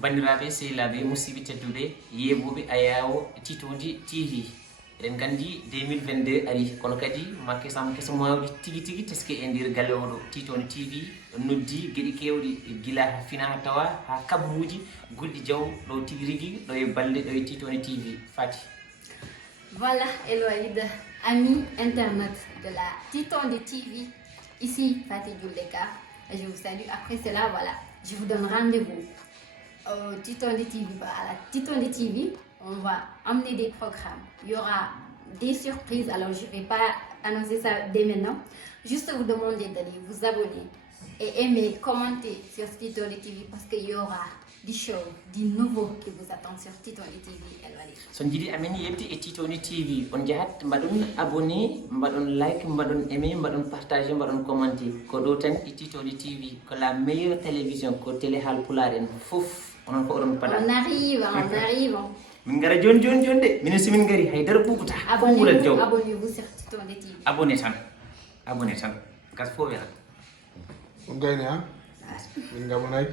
bandiraɓe sehilaɓe musidɓe tedduɓe yeɓuɓe ayawo Titondi TV eɗen gandi 2022 ari kono kadi makke sam keso mawɗi tigui tigui teske e nder galle oɗo Titondi TV noddi gueɗe kewɗe guila ha fina ha tawa ha kabruji gulɗi jaw ɗo tigui rigui ɗo e balɗe ɗo e Titondi TV Fati. Voilà Eloïde, amis internautes de la Titondi TV, ici Fatih Djouleka, je vous salue. Après cela, voilà, je vous donne rendez-vous au Titondi TV. À la Titondi TV, on va emmener des programmes. Il y aura des surprises. Alors, je ne vais pas annoncer ça dès maintenant. Juste vous demander d'aller vous abonner et aimer, commenter sur Titondi TV parce qu'il y aura des shows, du nouveau qui vous attend sur Titondi TV. So jiiɗi amen yebti e Titondi TV on jahat mbaɗon abonné mbaɗon like mbaɗon aimé mbaɗon partagé mbaɗon commenté ko ɗo tan e Titondi TV ko la meilleure télévision ko télé Haalpulaar en fof onon ko oɗon paɗa. On arrive. Min gara joni de minen simin gari haydara ɓuɓuta abonnez-vous sur Titondi TV. abonné tan kas fo wela on gayni ha min gabonaki